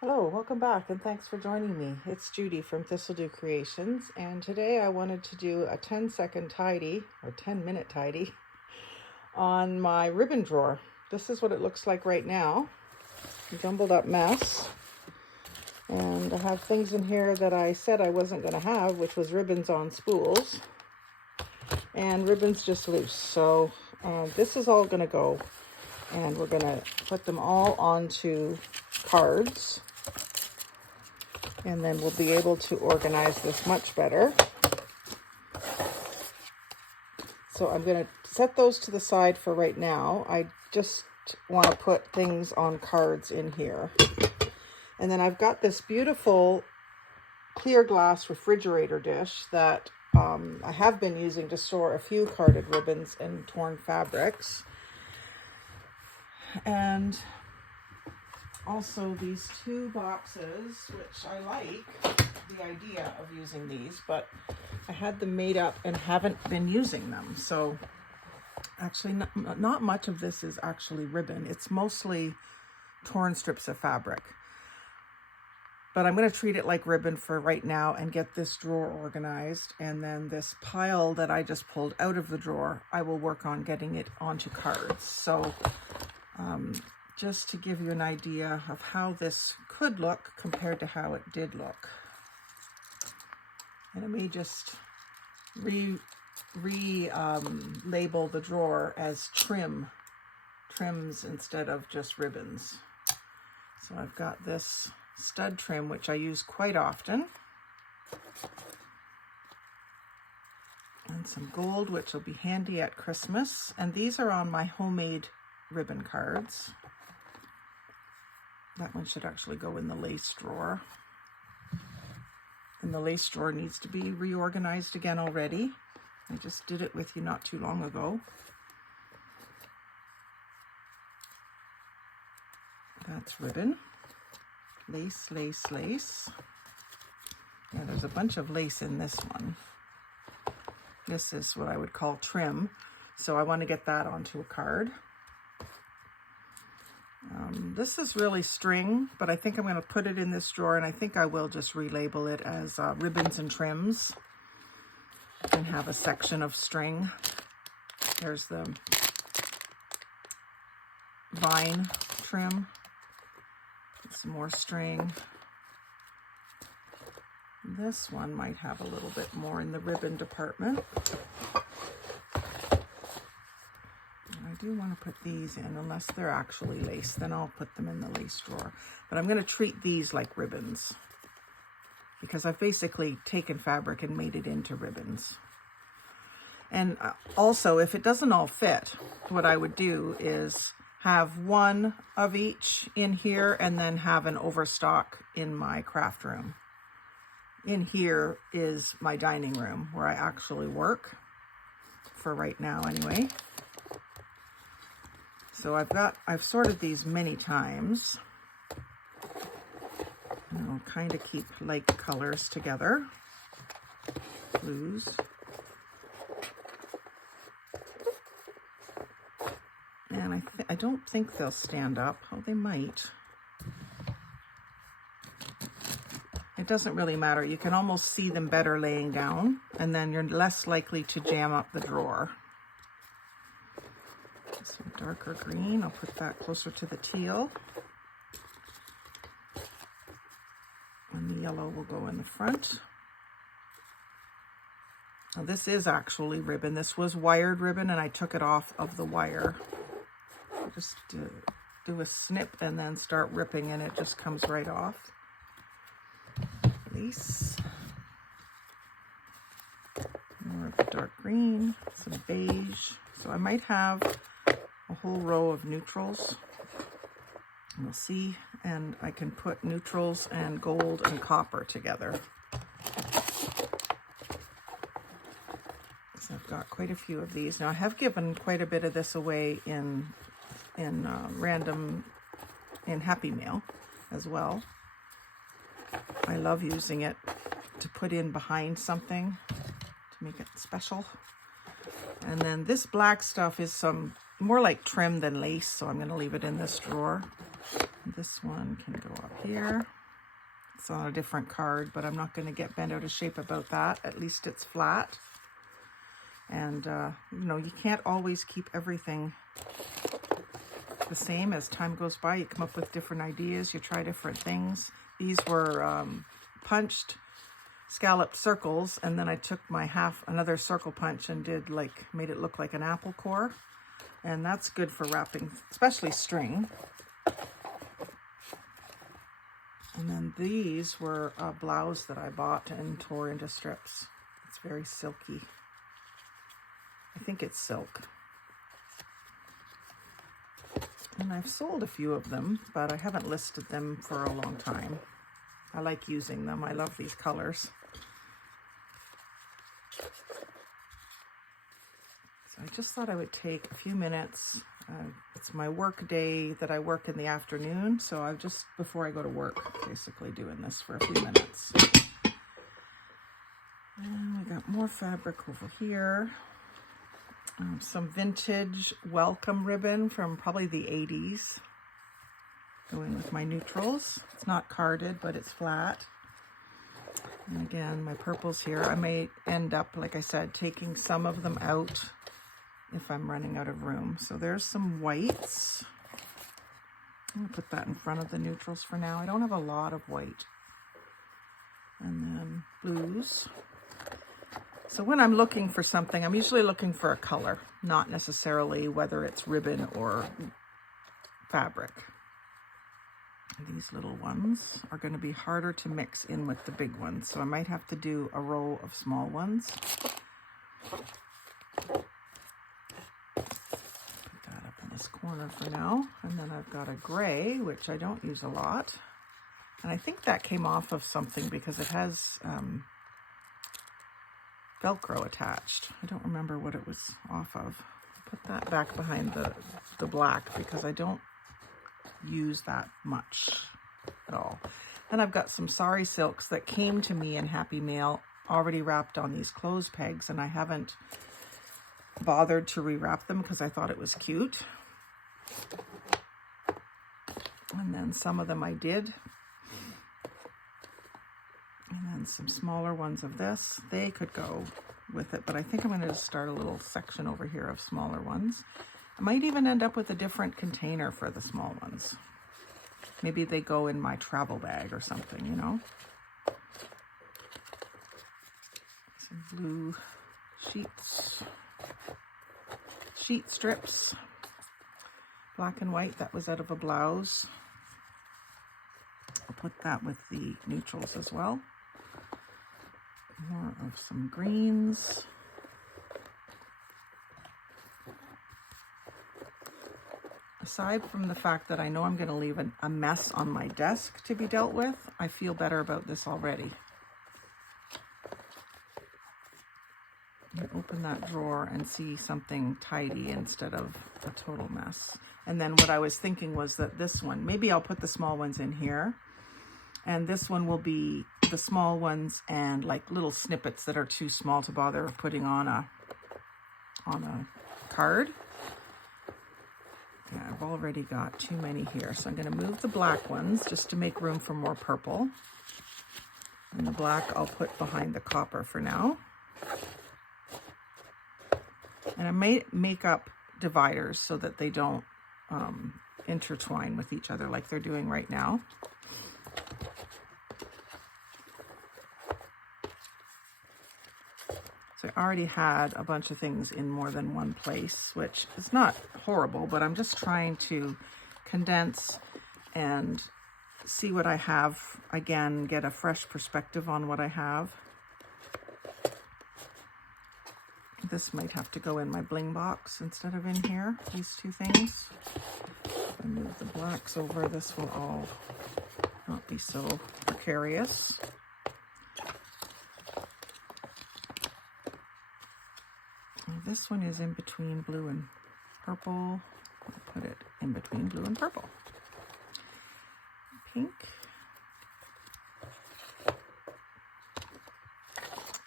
Hello, welcome back, and thanks for joining me. It's Judy from Thistledew Creations, and today I wanted to do a 10-second tidy, or 10-minute tidy, on my ribbon drawer. This is what it looks like right now. A jumbled up mess. And I have things in here that I said I wasn't going to have, which was ribbons on spools, and ribbons just loose. So this is all going to go, and we're going to put them all onto cards. And then we'll be able to organize this much better. So I'm going to set those to the side for right now. I just want to put things on cards in here. And then I've got this beautiful clear glass refrigerator dish that I have been using to store a few carded ribbons and torn fabrics. And also these two boxes, which I like the idea of using these, but I had them made up and haven't been using them. So actually not much of this is actually ribbon. It's mostly torn strips of fabric. But I'm going to treat it like ribbon for right now and get this drawer organized. And then this pile that I just pulled out of the drawer, I will work on getting it onto cards. So just to give you an idea of how this could look compared to how it did look. And let me just label the drawer as trims instead of just ribbons. So I've got this stud trim, which I use quite often. And some gold, which will be handy at Christmas. And these are on my homemade ribbon cards. That one should actually go in the lace drawer. And the lace drawer needs to be reorganized again already. I just did it with you not too long ago. That's ribbon. Lace, lace, lace. Yeah, there's a bunch of lace in this one. This is what I would call trim. So I want to get that onto a card. This is really string, but I think I'm going to put it in this drawer, and I think I will just relabel it as ribbons and trims and have a section of string. There's the vine trim, some more string. This one might have a little bit more in the ribbon department. I do want to put these in, unless they're actually lace, then I'll put them in the lace drawer. But I'm going to treat these like ribbons because I've basically taken fabric and made it into ribbons. And also, if it doesn't all fit, what I would do is have one of each in here and then have an overstock in my craft room. In here is my dining room where I actually work, for right now anyway. So I've sorted these many times. And I'll kind of keep like colors together. Blues. And I don't think they'll stand up. Oh, they might. It doesn't really matter. You can almost see them better laying down, and then you're less likely to jam up the drawer. Some darker green, I'll put that closer to the teal. And the yellow will go in the front. Now this is actually ribbon. This was wired ribbon and I took it off of the wire. Just do a snip and then start ripping and it just comes right off. Lace. More of the dark green, some beige. So I might have a whole row of neutrals. We'll see. And I can put neutrals and gold and copper together. So I've got quite a few of these. Now I have given quite a bit of this away in Happy Mail as well. I love using it to put in behind something to make it special. And then this black stuff is some more like trim than lace, so I'm going to leave it in this drawer. This one can go up here. It's on a different card, but I'm not going to get bent out of shape about that. At least it's flat. And, you know, you can't always keep everything the same. As time goes by, you come up with different ideas. You try different things. These were punched scalloped circles, and then I took my another circle punch and made it look like an apple core. And that's good for wrapping, especially string. And then these were a blouse that I bought and tore into strips. It's very silky. I think it's silk. And I've sold a few of them, but I haven't listed them for a long time. I like using them. I love these colors. So I just thought I would take a few minutes. It's my work day that I work in the afternoon, so I'm just before I go to work, basically doing this for a few minutes. And we got more fabric over here. Some vintage welcome ribbon from probably the 80s. Going with my neutrals. It's not carded, but it's flat. And again, my purples here. I may end up, like I said, taking some of them out if I'm running out of room. So there's some whites. I'm gonna put that in front of the neutrals for now. I don't have a lot of white. And then blues. So when I'm looking for something, I'm usually looking for a color, not necessarily whether it's ribbon or fabric. These little ones are going to be harder to mix in with the big ones, so I might have to do a row of small ones. Put that up in this corner for now. And then I've got a gray, which I don't use a lot. And I think that came off of something because it has Velcro attached. I don't remember what it was off of. Put that back behind the black because I don't use that much at all. Then I've got some sari silks that came to me in Happy Mail already wrapped on these clothes pegs, and I haven't bothered to rewrap them because I thought it was cute. And then some of them I did. And then some smaller ones of this. They could go with it, but I think I'm going to just start a little section over here of smaller ones. I might even end up with a different container for the small ones. Maybe they go in my travel bag or something, you know. Some blue sheets. Sheet strips. Black and white, that was out of a blouse. I'll put that with the neutrals as well. More of some greens. Aside from the fact that I know I'm going to leave a mess on my desk to be dealt with, I feel better about this already. You open that drawer and see something tidy instead of a total mess. And then what I was thinking was that this one, maybe I'll put the small ones in here, and this one will be the small ones and like little snippets that are too small to bother putting on a card. Yeah, I've already got too many here, so I'm going to move the black ones just to make room for more purple. And the black I'll put behind the copper for now. And I may make up dividers so that they don't intertwine with each other like they're doing right now. So I already had a bunch of things in more than one place, which is not horrible, but I'm just trying to condense and see what I have. Again, get a fresh perspective on what I have. This might have to go in my bling box instead of in here, these two things. And move the blacks over. This will all not be so precarious. This one is in between blue and purple. I'll put it in between blue and purple. Pink.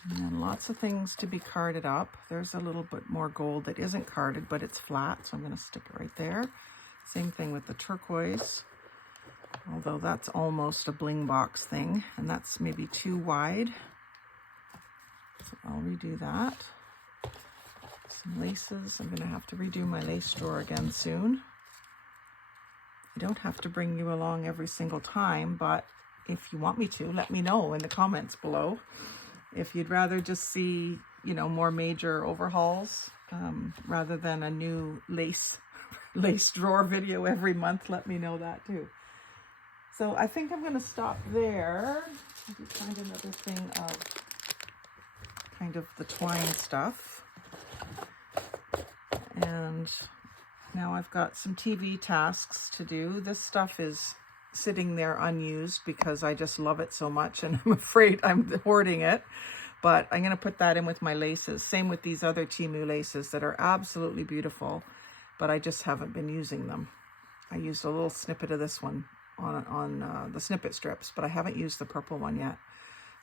And then lots of things to be carded up. There's a little bit more gold that isn't carded, but it's flat, so I'm going to stick it right there. Same thing with the turquoise. Although that's almost a bling box thing, and that's maybe too wide. So I'll redo that. Some laces. I'm gonna have to redo my lace drawer again soon. I don't have to bring you along every single time, but if you want me to, let me know in the comments below. If you'd rather just see, you know, more major overhauls rather than a new lace drawer video every month, let me know that too. So I think I'm going to stop there. I did find another thing of kind of the twine stuff. And now I've got some TV tasks to do. This stuff is sitting there unused because I just love it so much and I'm afraid I'm hoarding it. But I'm going to put that in with my laces. Same with these other Temu laces that are absolutely beautiful, but I just haven't been using them. I used a little snippet of this one on the snippet strips, but I haven't used the purple one yet.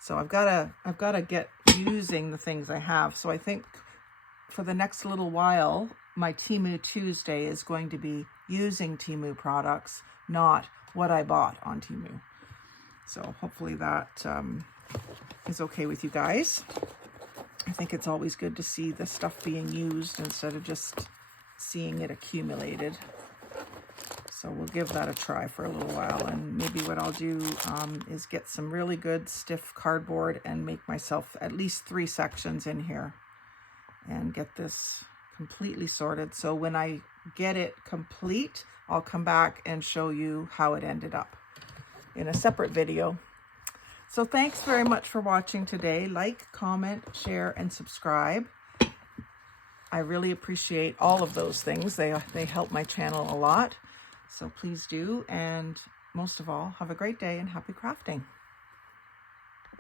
So I've got to get using the things I have. So I think for the next little while, my Temu Tuesday is going to be using Temu products, not what I bought on Temu. So hopefully that is okay with you guys. I think it's always good to see the stuff being used instead of just seeing it accumulated. So we'll give that a try for a little while, and maybe what I'll do is get some really good stiff cardboard and make myself at least 3 sections in here and get this completely sorted. So when I get it complete, I'll come back and show you how it ended up in a separate video. So thanks very much for watching today. Like, comment, share, and subscribe. I really appreciate all of those things. They help my channel a lot. So please do. And most of all, have a great day and happy crafting.